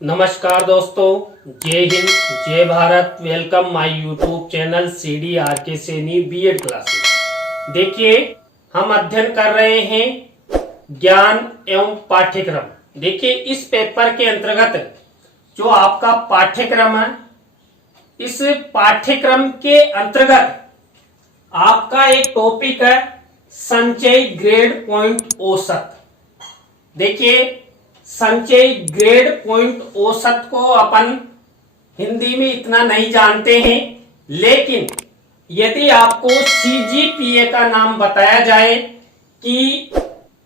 नमस्कार दोस्तों, जय हिंद, जय Bharat. Welcome my YouTube channel CDRK Saini BEd classes. देखिए, हम अध्ययन कर रहे हैं ज्ञान एवं पाठ्यक्रम। देखिए, इस पेपर के अंतर्गत जो आपका पाठ्यक्रम है, इस पाठ्यक्रम के अंतर्गत आपका एक टॉपिक है संचयी ग्रेड पॉइंट औसत। देखिए, संचयी ग्रेड पॉइंट औसत को अपन हिंदी में इतना नहीं जानते हैं, लेकिन यदि आपको CGPA का नाम बताया जाए कि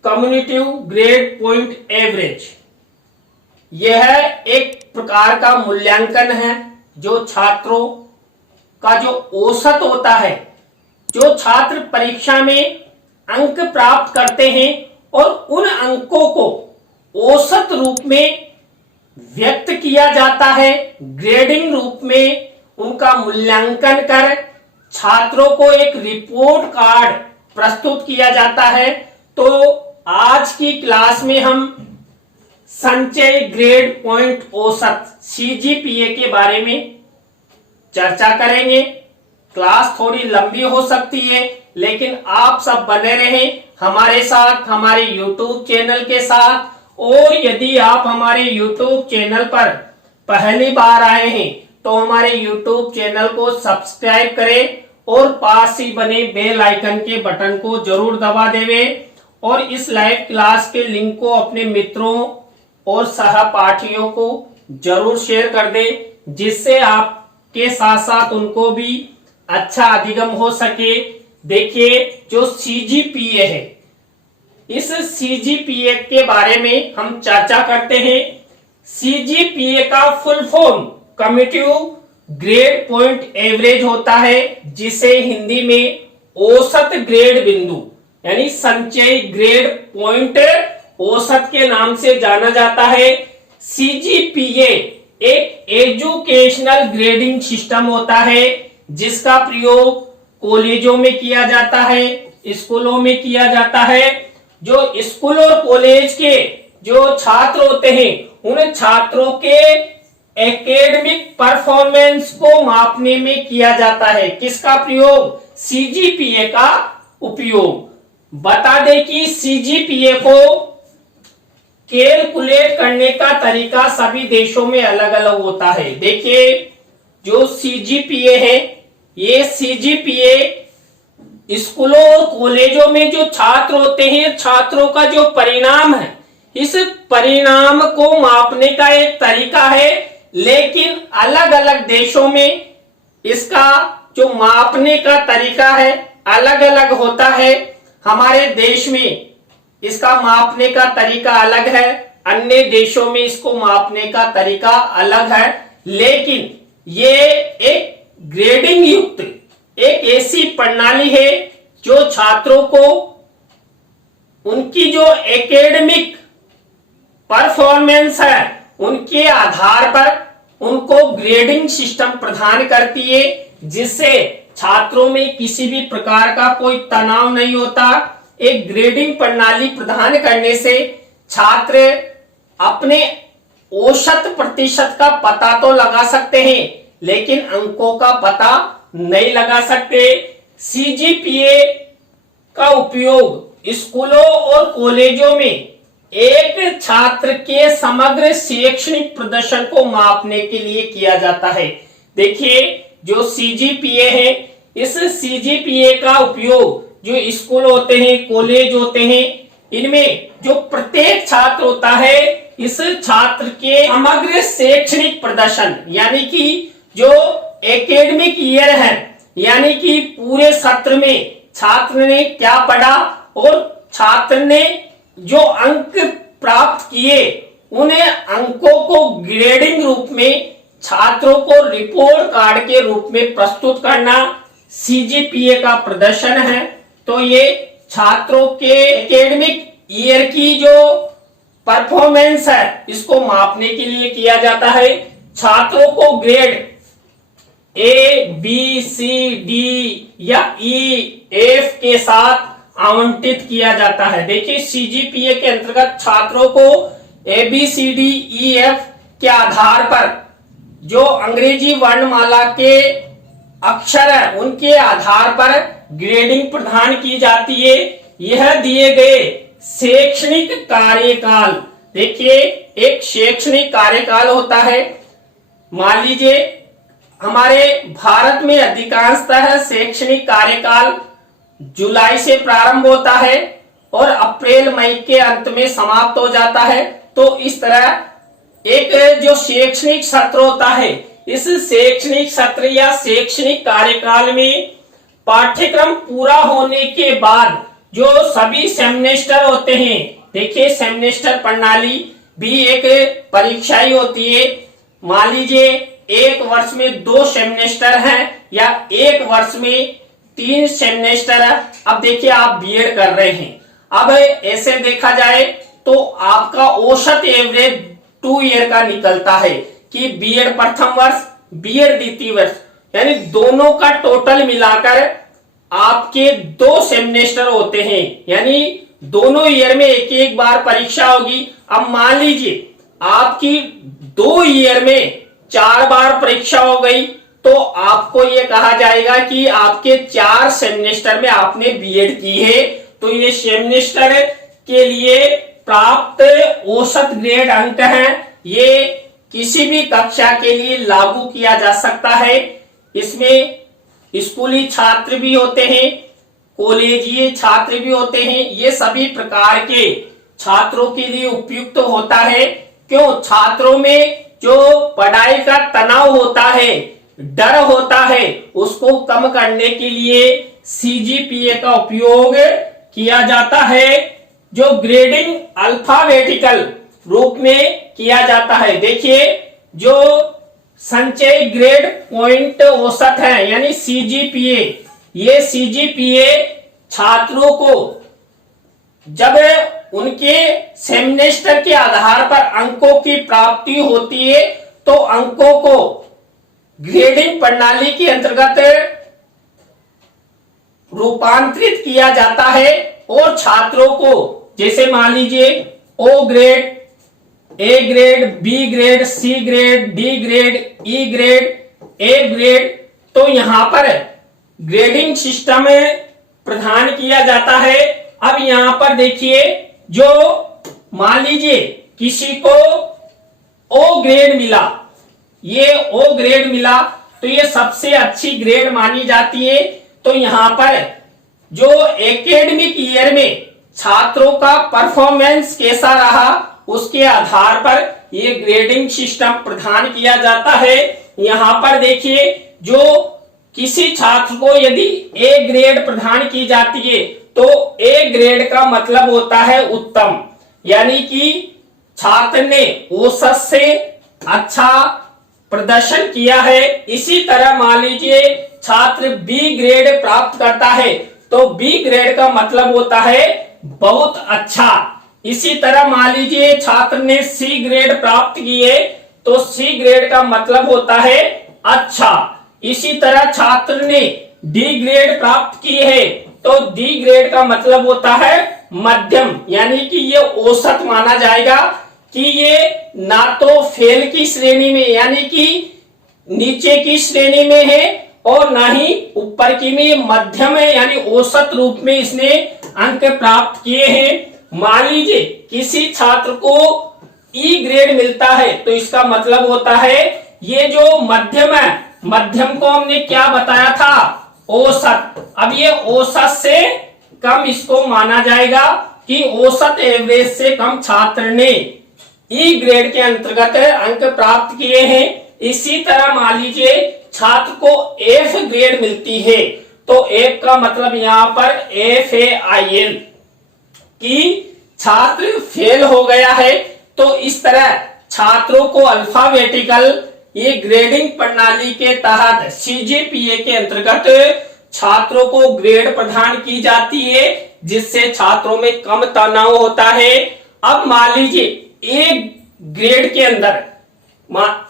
कम्युनिटिव ग्रेड पॉइंट एवरेज, यह एक प्रकार का मूल्यांकन है जो छात्रों का जो औसत होता है, जो छात्र परीक्षा में अंक प्राप्त करते हैं और उन अंकों को औसत रूप में व्यक्त किया जाता है। ग्रेडिंग रूप में उनका मूल्यांकन कर छात्रों को एक रिपोर्ट कार्ड प्रस्तुत किया जाता है। तो आज की क्लास में हम संचयी ग्रेड पॉइंट औसत CGPA के बारे में चर्चा करेंगे। क्लास थोड़ी लंबी हो सकती है, लेकिन आप सब बने रहें हमारे साथ, हमारे YouTube चैनल के साथ। और यदि आप हमारे YouTube चैनल पर पहली बार आए हैं तो हमारे YouTube चैनल को सब्सक्राइब करें और पास ही बने बेल आइकन के बटन को जरूर दबा देवें। और इस लाइव क्लास के लिंक को अपने मित्रों और सहपाठियों को जरूर शेयर कर दें, जिससे आपके साथ साथ उनको भी अच्छा अधिगम हो सके। देखिए, जो CGPA है, इस CGPA के बारे में हम चर्चा करते हैं। CGPA का full form cumulative grade point average होता है, जिसे हिंदी में औसत ग्रेड बिंदु यानी संचयी ग्रेड पॉइंट औसत के नाम से जाना जाता है। CGPA एक एजुकेशनल ग्रेडिंग सिस्टम होता है, जिसका प्रयोग कॉलेजों में किया जाता है, स्कूलों में किया जाता है। जो स्कूल और कॉलेज के जो छात्र होते हैं, उन छात्रों के एकेडमिक परफॉर्मेंस को मापने में किया जाता है। किसका प्रयोग? CGPA का उपयोग। बता दें कि CGPA को कैलकुलेट करने का तरीका सभी देशों में अलग अलग होता है। देखिए, जो CGPA है, ये CGPA स्कूलों और कॉलेजों में जो छात्र होते हैं, छात्रों का जो परिणाम है, इस परिणाम को मापने का एक तरीका है। लेकिन अलग अलग देशों में इसका जो मापने का तरीका है अलग अलग होता है। हमारे देश में इसका मापने का तरीका अलग है, अन्य देशों में इसको मापने का तरीका अलग है। लेकिन ये एक ग्रेडिंग युक्त एक ऐसी प्रणाली है जो छात्रों को उनकी जो एकेडमिक परफॉर्मेंस है, उनके आधार पर उनको ग्रेडिंग सिस्टम प्रदान करती है, जिससे छात्रों में किसी भी प्रकार का कोई तनाव नहीं होता। एक ग्रेडिंग प्रणाली प्रदान करने से छात्र अपने औसत प्रतिशत का पता तो लगा सकते हैं, लेकिन अंकों का पता नहीं लगा सकते। CGPA का उपयोग स्कूलों और कॉलेजों में एक छात्र के समग्र शैक्षणिक प्रदर्शन को मापने के लिए किया जाता है। देखिए, जो CGPA है, इस CGPA का उपयोग जो स्कूल होते हैं, कॉलेज होते हैं, इनमें जो प्रत्येक छात्र होता है, इस छात्र के समग्र शैक्षणिक प्रदर्शन यानी कि जो एकेडमिक ईयर है, यानी कि पूरे सत्र में छात्र ने क्या पढ़ा और छात्र ने जो अंक प्राप्त किए, उन अंकों को ग्रेडिंग रूप में छात्रों को रिपोर्ट कार्ड के रूप में प्रस्तुत करना CGPA का प्रदर्शन है। तो ये छात्रों के एकेडमिक ईयर की जो परफॉर्मेंस है, इसको मापने के लिए किया जाता है। छात्रों को grade A, B, C, D या E, F के साथ आवंटित किया जाता है। देखिए, CGPA के अंतर्गत छात्रों को ABCDEF के आधार पर जो अंग्रेजी वर्णमाला के अक्षर है उनके आधार पर ग्रेडिंग प्रदान की जाती है। यह दिए गए शैक्षणिक कार्यकाल, देखिए एक शैक्षणिक कार्यकाल होता है। मान लीजिए हमारे भारत में अधिकांशतः शैक्षणिक कार्यकाल जुलाई से प्रारंभ होता है और अप्रैल मई के अंत में समाप्त हो जाता है। तो इस तरह एक जो शैक्षणिक सत्र होता है, इस शैक्षणिक सत्र या शैक्षणिक कार्यकाल में पाठ्यक्रम पूरा होने के बाद जो सभी सेमेस्टर होते हैं, देखिए सेमेस्टर प्रणाली भी एक परीक्षा ही होती है। मान लीजिए एक वर्ष में 2 सेमेस्टर हैं या एक वर्ष में 3 सेमेस्टर है। अब देखिए आप बीएड कर रहे हैं, अब ऐसे देखा जाए तो आपका औसत एवरेज 2 ईयर का निकलता है कि बीएड प्रथम वर्ष, बीएड द्वितीय वर्ष, यानी दोनों का टोटल मिलाकर आपके 2 सेमेस्टर होते हैं, यानी दोनों ईयर में एक एक बार परीक्षा होगी। अब मान लीजिए आपकी 2 ईयर में 4 बार परीक्षा हो गई तो आपको ये कहा जाएगा कि आपके 4 सेमेस्टर में आपने बीएड की है। तो ये सेमेस्टर के लिए प्राप्त औसत ग्रेड अंक हैं, ये किसी भी कक्षा के लिए लागू किया जा सकता है। इसमें स्कूली छात्र भी होते हैं, कॉलेजीय छात्र भी होते हैं, ये सभी प्रकार के छात्रों के लिए उपयुक्त होता है। क्यों? छात्रों में जो पढ़ाई का तनाव होता है, डर होता है, उसको कम करने के लिए सीजीपीए का उपयोग किया जाता है, जो ग्रेडिंग अल्फाबेटिकल रूप में किया जाता है। देखिए जो संचय ग्रेड पॉइंट औसत है यानी सीजीपीए, ये सीजीपीए छात्रों को जब उनके सेमेस्टर के आधार पर अंकों की प्राप्ति होती है तो अंकों को ग्रेडिंग प्रणाली के अंतर्गत रूपांतरित किया जाता है और छात्रों को जैसे मान लीजिए O grade, A grade, B grade, C grade, D grade, E grade, A grade, तो यहां पर ग्रेडिंग सिस्टम प्रदान किया जाता है। अब यहां पर देखिए जो मान लीजिए किसी को ओ ग्रेड मिला, ये ओ ग्रेड मिला तो ये सबसे अच्छी ग्रेड मानी जाती है। तो यहां पर जो एकेडमिक ईयर में छात्रों का परफॉर्मेंस कैसा रहा उसके आधार पर ये ग्रेडिंग सिस्टम प्रदान किया जाता है। यहां पर देखिए जो किसी छात्र को यदि ए ग्रेड प्रदान की जाती है तो ए ग्रेड का मतलब होता है उत्तम, यानी कि छात्र ने औसत से अच्छा प्रदर्शन किया है। इसी तरह मान लीजिए छात्र बी ग्रेड प्राप्त करता है तो बी ग्रेड का मतलब होता है बहुत अच्छा। इसी तरह मान लीजिए छात्र ने सी ग्रेड प्राप्त किए तो सी ग्रेड का मतलब होता है अच्छा। इसी तरह छात्र ने डी ग्रेड प्राप्त की है तो डी ग्रेड का मतलब होता है मध्यम, यानी कि ये औसत माना जाएगा कि ये ना तो फेल की श्रेणी में यानी कि नीचे की श्रेणी में है और ना ही ऊपर की में, मध्यम है यानी औसत रूप में इसने अंक प्राप्त किए हैं। मान लीजिए किसी छात्र को ई ग्रेड मिलता है तो इसका मतलब होता है ये जो मध्यम है, मध्यम को हमने क्या बताया था? औसत। अब ये औसत से कम इसको माना जाएगा कि औसत एवरेज से कम छात्र ने ई ग्रेड के अंतर्गत अंक प्राप्त किए हैं। इसी तरह मान लीजिए छात्र को एफ ग्रेड मिलती है तो एफ का मतलब यहां पर FAIL कि छात्र फेल हो गया है। तो इस तरह छात्रों को अल्फाबेटिकल ये ग्रेडिंग प्रणाली के तहत सीजीपीए के अंतर्गत छात्रों को ग्रेड प्रदान की जाती है जिससे छात्रों में कम तनाव होता है। अब मान लीजिए एक ग्रेड के अंदर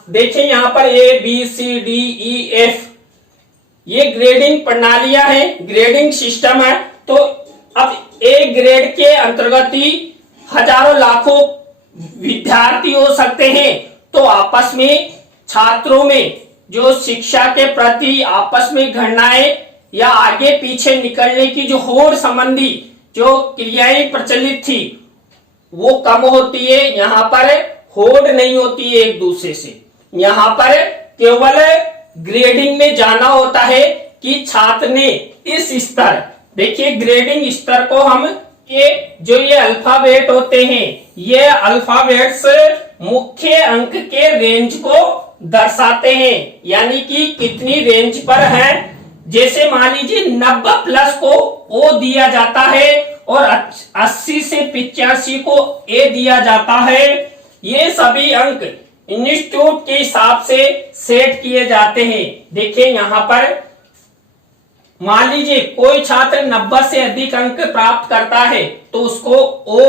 देखिए यहां पर ABCDEF ये ग्रेडिंग प्रणालियां हैं, ग्रेडिंग सिस्टम है। तो अब एक ग्रेड के अंतर्गत ही हजारों लाखों विद्यार्थी हो सकते हैं तो आपस में छात्रों में जो शिक्षा के प्रति आपस में घृणाएं या आगे पीछे निकलने की जो होड़ संबंधी जो क्रियाएं प्रचलित थी वो कम होती है। यहाँ पर होड़ नहीं होती है एक दूसरे से। यहाँ पर केवल ग्रेडिंग में जाना होता है कि छात्र ने इस स्तर, देखिए ग्रेडिंग स्तर को हम ये अल्फाबेट होते हैं, ये अल्फाबेट्स मुख्य अंक के रेंज को दर्शाते हैं, यानी कि कितनी रेंज पर है। जैसे मान लीजिए 90 प्लस को ओ दिया जाता है और 80 से 85 को ए दिया जाता है। ये सभी अंक इंस्टीट्यूट के हिसाब से सेट किए जाते हैं। देखिए यहाँ पर मान लीजिए कोई छात्र 90 से अधिक अंक प्राप्त करता है तो उसको ओ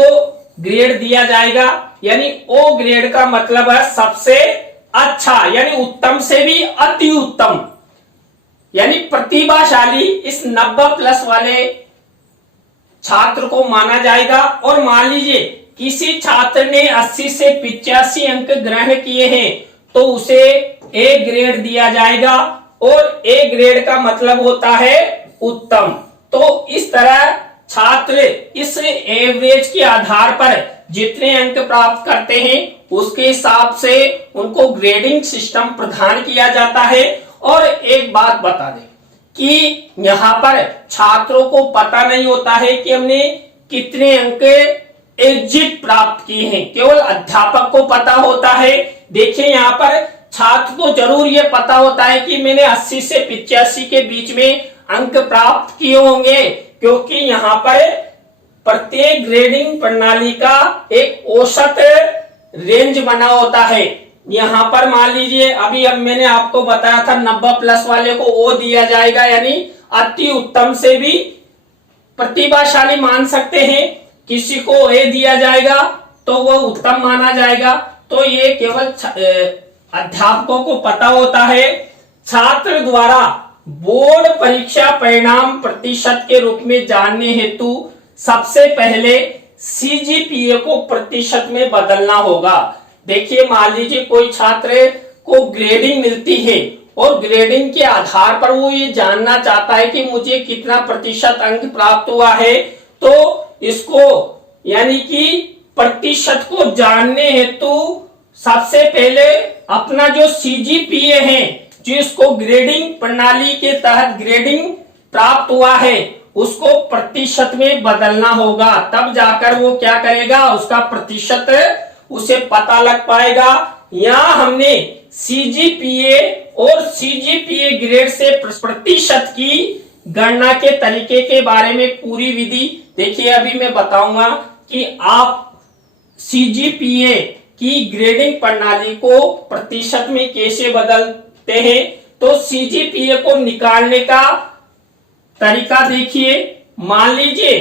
ग्रेड दिया जाएगा, यानी ओ ग्रेड का मतलब है सबसे अच्छा, यानी उत्तम से भी अति उत्तम, यानी प्रतिभाशाली इस 90 प्लस वाले छात्र को माना जाएगा। और मान लीजिए किसी छात्र ने 80 से 85 अंक ग्रहण किए हैं तो उसे ए ग्रेड दिया जाएगा, और ए ग्रेड का मतलब होता है उत्तम। तो इस तरह छात्र इस एवरेज के आधार पर जितने अंक प्राप्त करते हैं उसके हिसाब से उनको ग्रेडिंग सिस्टम प्रदान किया जाता है। और एक बात बता दें कि यहाँ पर छात्रों को पता नहीं होता है कि हमने कितने अंक एग्जिट प्राप्त किए हैं, केवल अध्यापक को पता होता है। देखिए यहाँ पर छात्र को जरूर ये पता होता है कि मैंने 80 से 85 के बीच में अंक प्राप्त किए होंगे, क्योंकि यहाँ पर प्रत्येक ग्रेडिंग प्रणाली का एक औसत रेंज बना होता है। यहाँ पर मान लीजिए अभी अब मैंने आपको बताया था 90 प्लस वाले को ओ दिया जाएगा, यानी अति उत्तम से भी प्रतिभाशाली मान सकते हैं। किसी को ए दिया जाएगा तो वह उत्तम माना जाएगा। तो ये केवल अध्यापकों को पता होता है। छात्र द्वारा बोर्ड परीक्षा परिणाम प्रतिशत के रूप में जानने हेतु सबसे पहले सीजीपीए को प्रतिशत में बदलना होगा। देखिए मान लीजिए कोई छात्र को ग्रेडिंग मिलती है और ग्रेडिंग के आधार पर वो ये जानना चाहता है कि मुझे कितना प्रतिशत अंक प्राप्त हुआ है, तो इसको यानी कि प्रतिशत को जानने हेतु सबसे पहले अपना जो सीजीपीए है, जो इसको ग्रेडिंग प्रणाली के तहत ग्रेडिंग प्राप्त हुआ है, उसको प्रतिशत में बदलना होगा। तब जाकर वो क्या करेगा, उसका प्रतिशत उसे पता लग पाएगा। यहाँ हमने सीजीपीए और सीजीपीए ग्रेड से प्रतिशत की गणना के तरीके के बारे में पूरी विधि देखिए अभी मैं बताऊंगा कि आप सीजीपीए की ग्रेडिंग प्रणाली को प्रतिशत में कैसे बदलते हैं। तो सीजीपीए को निकालने का तरीका देखिए। मान लीजिए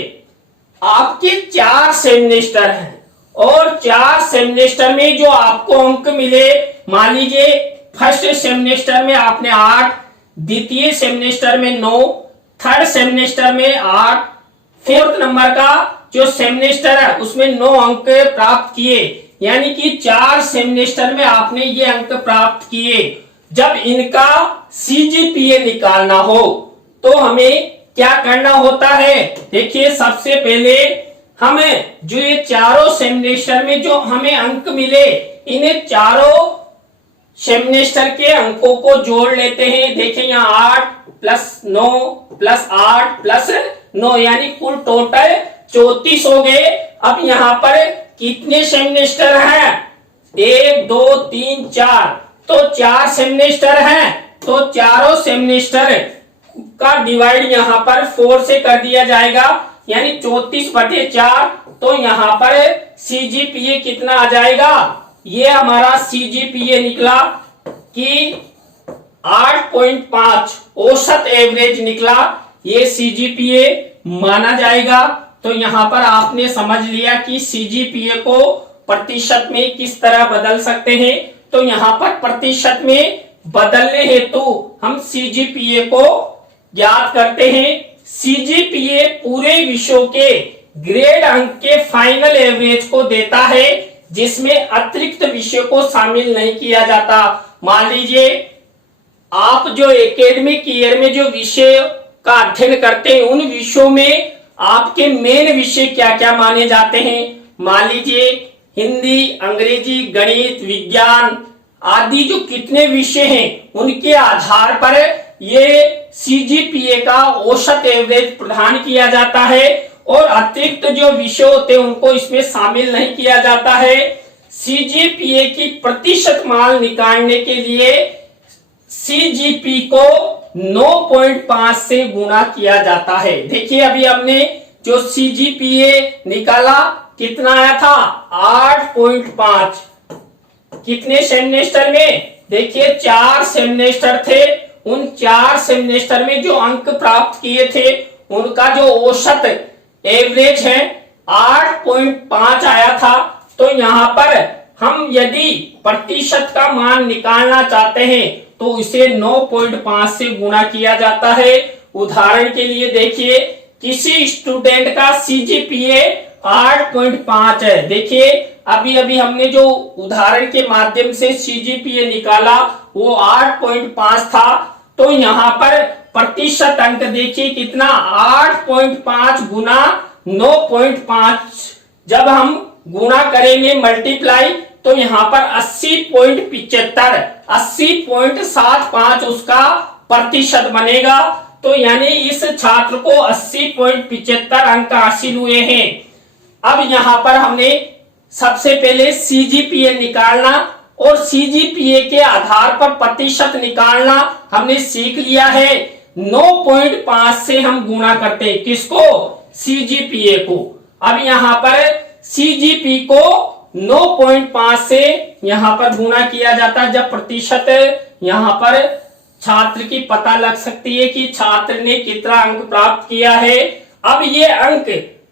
आपके 4 सेमेस्टर हैं और 4 सेमेस्टर में जो आपको अंक मिले, मान लीजिए फर्स्ट सेमेस्टर में आपने 8, द्वितीय सेमेस्टर में 9, थर्ड सेमेस्टर में 8, फोर्थ नंबर का जो सेमेस्टर है उसमें 9 अंक प्राप्त किए, यानी कि 4 सेमेस्टर में आपने ये अंक प्राप्त किए। जब इनका सीजीपीए निकालना हो तो हमें क्या करना होता है। देखिए सबसे पहले हमें जो ये चारों सेमेस्टर में जो हमें अंक मिले, इन्हें चारों सेमेस्टर के अंकों को जोड़ लेते हैं। देखिए यहाँ 8 प्लस 9 प्लस 8 प्लस 9 यानी कुल टोटल 34 हो गए। अब यहाँ पर कितने सेमेस्टर हैं, 1 2 3 4, तो 4 सेमेस्टर हैं, तो चारों सेमेस्टर का डिवाइड यहाँ पर 4 से कर दिया जाएगा, यानी 34/4। तो यहाँ पर सीजीपीए कितना आ जाएगा, ये हमारा सीजीपीए निकला कि 8.5 औसत एवरेज निकला, ये सीजीपीए माना जाएगा। तो यहाँ पर आपने समझ लिया कि सीजीपीए को प्रतिशत में किस तरह बदल सकते हैं। तो यहाँ पर प्रतिशत में बदलने हेतु हम सीजीपीए को ज्ञात करते हैं। सीजीपीए पूरे विषयों के ग्रेड अंक के फाइनल एवरेज को देता है। जिसमें अतिरिक्त विषय को शामिल नहीं किया जाता। मान लीजिए आप जो एकेडमिक ईयर में जो विषय का अध्ययन करते हैं उन विषयों में आपके मेन विषय क्या क्या माने जाते हैं। मान लीजिए हिंदी, अंग्रेजी, गणित, विज्ञान आदि जो कितने विषय हैं उनके आधार पर ये सीजीपीए का औसत एवरेज प्रदान किया जाता है और अतिरिक्त जो विषय होते हैं उनको इसमें शामिल नहीं किया जाता है। सीजीपीए की प्रतिशत मान निकालने के लिए सीजीपी को 9.5 से गुणा किया जाता है। देखिए अभी हमने जो सीजीपीए निकाला कितना आया था 8.5। कितने सेमेस्टर में? देखिए 4 सेमेस्टर थे। उन 4 सेमेस्टर में जो अंक प्राप्त किए थे उनका जो औसत एवरेज है 8.5 आया था। तो यहाँ पर हम यदि प्रतिशत का मान निकालना चाहते हैं तो इसे 9.5 से गुणा किया जाता है। उदाहरण के लिए देखिए किसी स्टूडेंट का सीजीपीए 8.5 है। देखिए अभी अभी हमने जो उदाहरण के माध्यम से सीजीपीए निकाला वो 8.5 था। तो यहाँ पर प्रतिशत अंक देखिए कितना 8.5 गुना 9.5 जब हम गुणा करेंगे मल्टीप्लाई तो यहाँ पर 80.75 80.75 उसका प्रतिशत बनेगा। तो यानी इस छात्र को 80.75 अंक हासिल हुए हैं। अब यहाँ पर हमने सबसे पहले सीजीपीए निकालना और सीजीपीए के आधार पर प्रतिशत निकालना हमने सीख लिया है। 9.5 से हम गुणा करते हैं किसको? सीजीपीए को। अब यहाँ पर सीजीपी को 9.5 से यहाँ पर गुणा किया जाता है। जब प्रतिशत यहाँ पर छात्र की पता लग सकती है कि छात्र ने कितना अंक प्राप्त किया है। अब ये अंक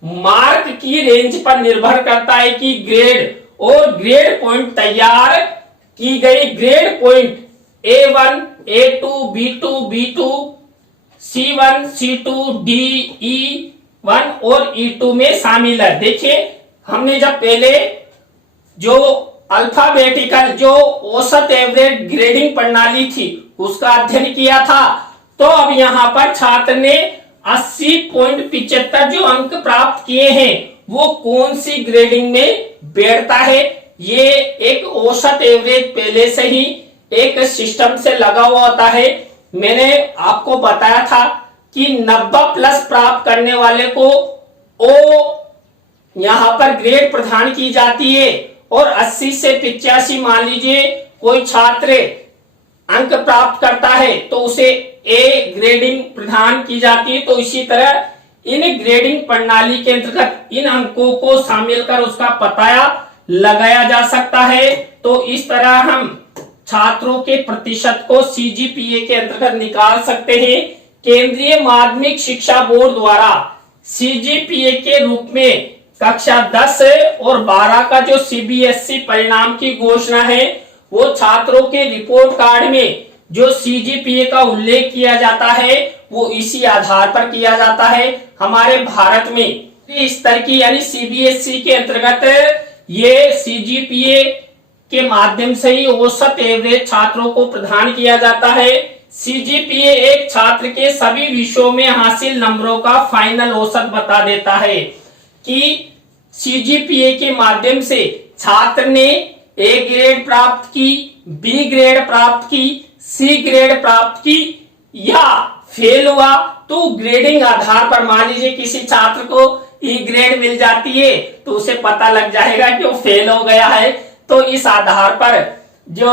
मार्क की रेंज पर निर्भर करता है कि ग्रेड और ग्रेड पॉइंट तैयार की गई grade point A1, A2, B2, B2, C1, C2, D, E1 और E2 में शामिल है। देखिए हमने जब पहले जो अल्फाबेटिकल जो औसत एवरेज ग्रेडिंग प्रणाली थी उसका अध्ययन किया था। तो अब यहाँ पर छात्र ने 80.75 जो अंक प्राप्त किए हैं वो कौन सी ग्रेडिंग में बैठता है। ये एक औसत एवरेज पहले से ही एक सिस्टम से लगा हुआ होता है। मैंने आपको बताया था कि 90 प्लस प्राप्त करने वाले को ओ यहाँ पर ग्रेड प्रदान की जाती है और 80 से 85 मान लीजिए कोई छात्र अंक प्राप्त करता है तो उसे ए ग्रेडिंग प्रदान की जाती है। तो इसी तरह इन ग्रेडिंग प्रणाली के अंतर्गत इन अंकों को शामिल कर उसका पता लगाया जा सकता है। तो इस तरह हम छात्रों के प्रतिशत को सीजीपीए के अंतर्गत निकाल सकते हैं। केंद्रीय माध्यमिक शिक्षा बोर्ड द्वारा सीजीपीए के रूप में कक्षा 10 और 12 का जो सीबीएसई परिणाम की घोषणा है वो छात्रों के रिपोर्ट कार्ड में जो सीजीपीए का उल्लेख किया जाता है वो इसी आधार पर किया जाता है। हमारे भारत में स्तर की यानी सीबीएसई के अंतर्गत ये सीजीपीए के माध्यम से ही औसत एवरेज छात्रों को प्रदान किया जाता है। सीजीपीए एक छात्र के सभी विषयों में हासिल नंबरों का फाइनल औसत बता देता है कि सीजीपीए के माध्यम से छात्र ने ए ग्रेड प्राप्त की, बी ग्रेड प्राप्त की, सी ग्रेड प्राप्त की या फेल हुआ। तो ग्रेडिंग आधार पर मान लीजिए किसी छात्र को ई ग्रेड मिल जाती है तो उसे पता लग जाएगा कि वो फेल हो गया है। तो इस आधार पर जो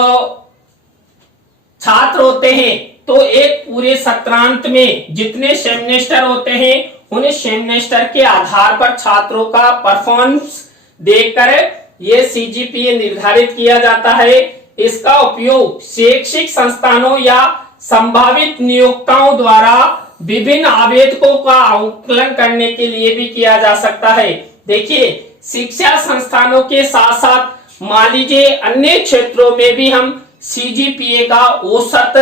छात्र होते हैं तो एक पूरे सत्रांत में जितने सेमेस्टर होते हैं उन सेमेस्टर के आधार पर छात्रों का परफॉर्मेंस देखकर ये सीजीपीए निर्धारित किया जाता है। इसका उपयोग शैक्षिक संस्थानों या संभावित नियोक्ताओं द्वारा विभिन्न आवेदकों का आकलन करने के लिए भी किया जा सकता है। देखिए शिक्षा संस्थानों के साथ साथ मान लीजिए अन्य क्षेत्रों में भी हम सीजीपीए का औसत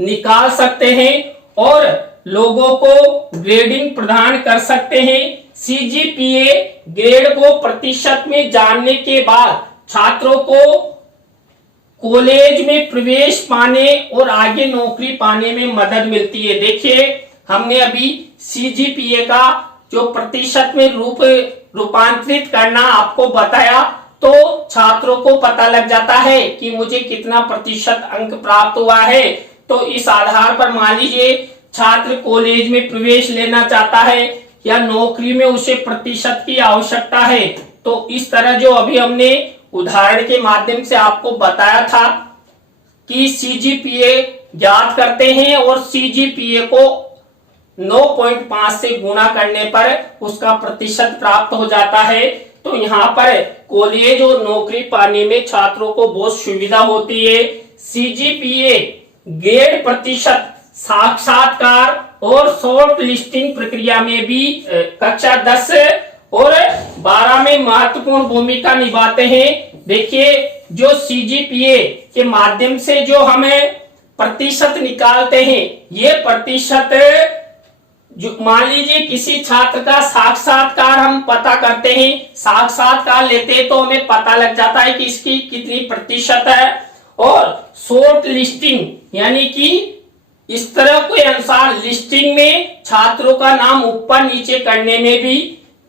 निकाल सकते हैं और लोगों को ग्रेडिंग प्रदान कर सकते हैं। सीजीपीए ग्रेड को प्रतिशत में जानने के बाद छात्रों को कॉलेज में प्रवेश पाने और आगे नौकरी पाने में मदद मिलती है। देखिए, हमने अभी सीजीपीए का जो प्रतिशत में रूपांतरित करना आपको बताया, तो छात्रों को पता लग जाता है कि मुझे कितना प्रतिशत अंक प्राप्त हुआ है। तो इस आधार पर मान लीजिए छात्र कॉलेज में प्रवेश लेना चाहता है या नौकरी में उसे प्रतिशत की आवश्यकता है, तो इस तरह जो अभी हमने उदाहरण के माध्यम से आपको बताया था कि सीजीपीए ज्ञात करते हैं और सीजीपीए को 9.5 से गुणा करने पर उसका प्रतिशत प्राप्त हो जाता है। तो यहाँ पर कॉलेज और नौकरी पाने में छात्रों को बहुत सुविधा होती है। सीजीपीए ग्रेड प्रतिशत साक्षात्कार और शॉर्ट लिस्टिंग प्रक्रिया में भी कक्षा 10 और 12 में महत्वपूर्ण भूमिका निभाते हैं। देखिए, जो सीजीपीए के माध्यम से जो हमें प्रतिशत निकालते हैं, ये प्रतिशत जो मान लीजिए किसी छात्र का साक्षात्कार हम पता करते हैं, साक्षात्कार लेते हैं तो हमें पता लग जाता है कि इसकी कितनी प्रतिशत है। और शॉर्ट लिस्टिंग यानी कि इस तरह के अनुसार लिस्टिंग में छात्रों का नाम ऊपर नीचे करने में भी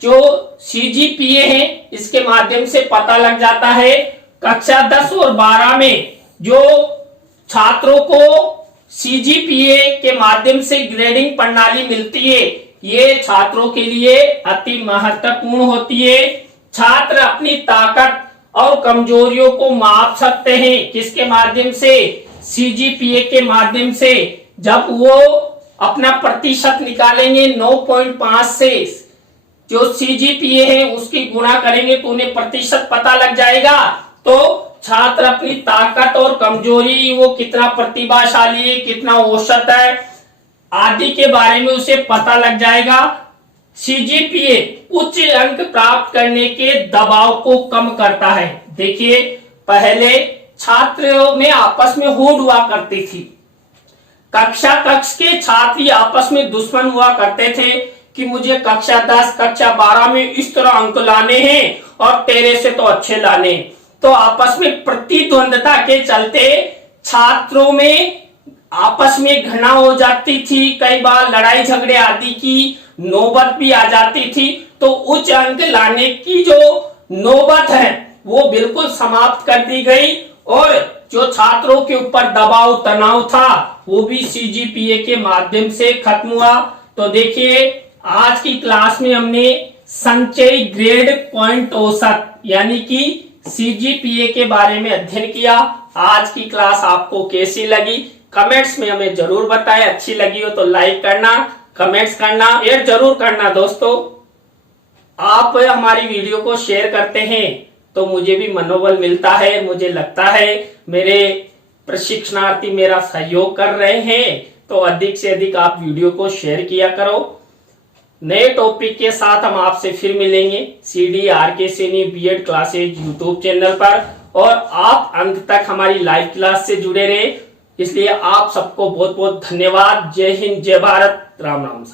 जो सीजीपीए है इसके माध्यम से पता लग जाता है। कक्षा 10 और 12 में जो छात्रों को सीजीपीए के माध्यम से ग्रेडिंग प्रणाली मिलती है, ये छात्रों के लिए अति महत्वपूर्ण होती है। छात्र अपनी ताकत और कमजोरियों को माप सकते हैं, किसके माध्यम से? सीजीपीए के माध्यम से। जब वो अपना प्रतिशत निकालेंगे 9.5 से जो सीजीपीए है उसकी गुणा करेंगे तो उन्हें प्रतिशत पता लग जाएगा। तो छात्र अपनी ताकत और कमजोरी, वो कितना प्रतिभाशाली है, कितना औसत है आदि के बारे में उसे पता लग जाएगा। सीजीपीए उच्च अंक प्राप्त करने के दबाव को कम करता है। देखिए, पहले छात्रों में आपस में होड़ हुआ करती थी। कक्ष के छात्र आपस में दुश्मन हुआ करते थे कि मुझे कक्षा 10 कक्षा 12 में इस तरह अंक लाने हैं और तेरे से तो अच्छे लाने। तो आपस में प्रतिद्वंदता के चलते छात्रों में आपस में घृणा हो जाती थी, कई बार लड़ाई झगड़े आदि की नौबत भी आ जाती थी। तो उच्च अंक लाने की जो नौबत है वो बिल्कुल समाप्त कर दी गई और जो छात्रों के ऊपर दबाव तनाव था वो भी सीजीपीए के माध्यम से खत्म हुआ। तो देखिए, आज की क्लास में हमने संचयी ग्रेड पॉइंट औसत यानी कि सीजीपीए के बारे में अध्ययन किया। आज की क्लास आपको कैसी लगी कमेंट्स में हमें जरूर बताएं। अच्छी लगी हो तो लाइक करना, कमेंट्स करना, शेयर जरूर करना। दोस्तों, आप हमारी वीडियो को शेयर करते हैं तो मुझे भी मनोबल मिलता है। मुझे लगता है मेरे प्रशिक्षणार्थी मेरा सहयोग कर रहे हैं, तो अधिक से अधिक आप वीडियो को शेयर किया करो। नए टॉपिक के साथ हम आपसे फिर मिलेंगे CDRK Saini BEd classes YouTube channel पर, और आप अंत तक हमारी लाइव क्लास से जुड़े रहे। इसलिए आप सबको बहुत बहुत धन्यवाद। जय हिंद, जय भारत, राम राम।